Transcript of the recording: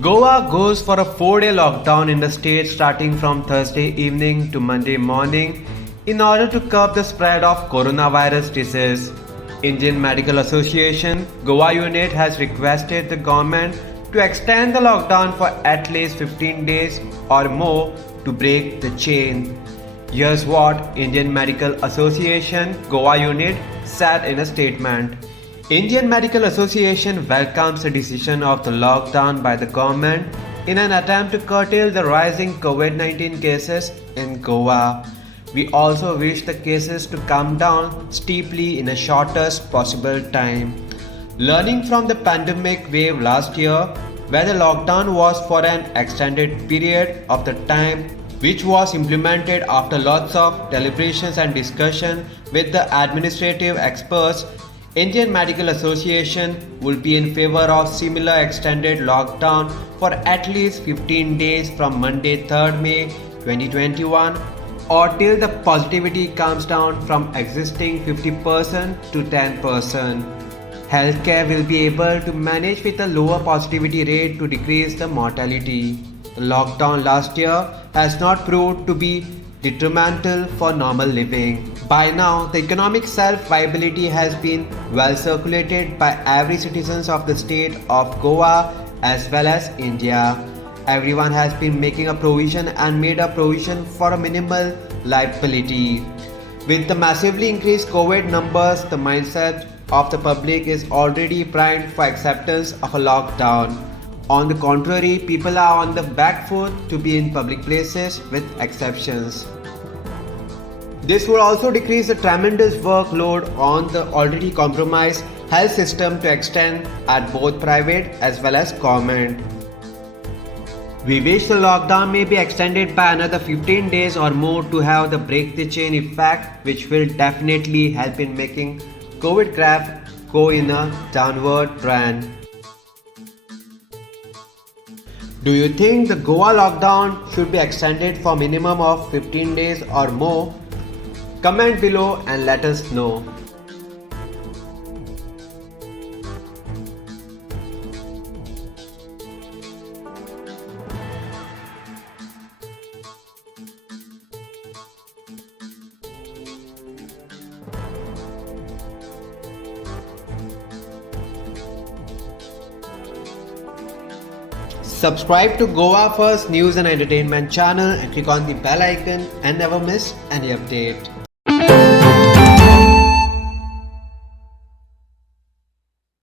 Goa goes for a 4-day lockdown in the state starting from Thursday evening to Monday morning in order to curb the spread of coronavirus disease. Indian Medical Association Goa unit has requested the government to extend the lockdown for at least 15 days or more to break the chain. Here's what Indian Medical Association Goa unit said in a statement. Indian Medical Association welcomes the decision of the lockdown by the government in an attempt to curtail the rising COVID-19 cases in Goa. We also wish the cases to come down steeply in the shortest possible time. Learning from the pandemic wave last year, where the lockdown was for an extended period of the time, which was implemented after lots of deliberations and discussion with the administrative experts, Indian Medical Association will be in favor of similar extended lockdown for at least 15 days from Monday 3rd May 2021 or till the positivity comes down from existing 50% to 10%. Healthcare will be able to manage with a lower positivity rate to decrease the mortality. The lockdown last year has not proved to be detrimental for normal living. By now, the economic self-viability has been well circulated by every citizen of the state of Goa as well as India. Everyone has been making a provision and made a provision for a minimal liability. With the massively increased COVID numbers, the mindset of the public is already primed for acceptance of a lockdown. On the contrary, people are on the back foot to be in public places with exceptions. This would also decrease the tremendous workload on the already compromised health system to extend at both private as well as government. We wish the lockdown may be extended by another 15 days or more to have the break the chain effect, which will definitely help in making COVID graph go in a downward trend. Do you think the Goa lockdown should be extended for minimum of 15 days or more? Comment below and let us know. Subscribe to Goa First News and Entertainment channel and click on the bell icon and never miss any update.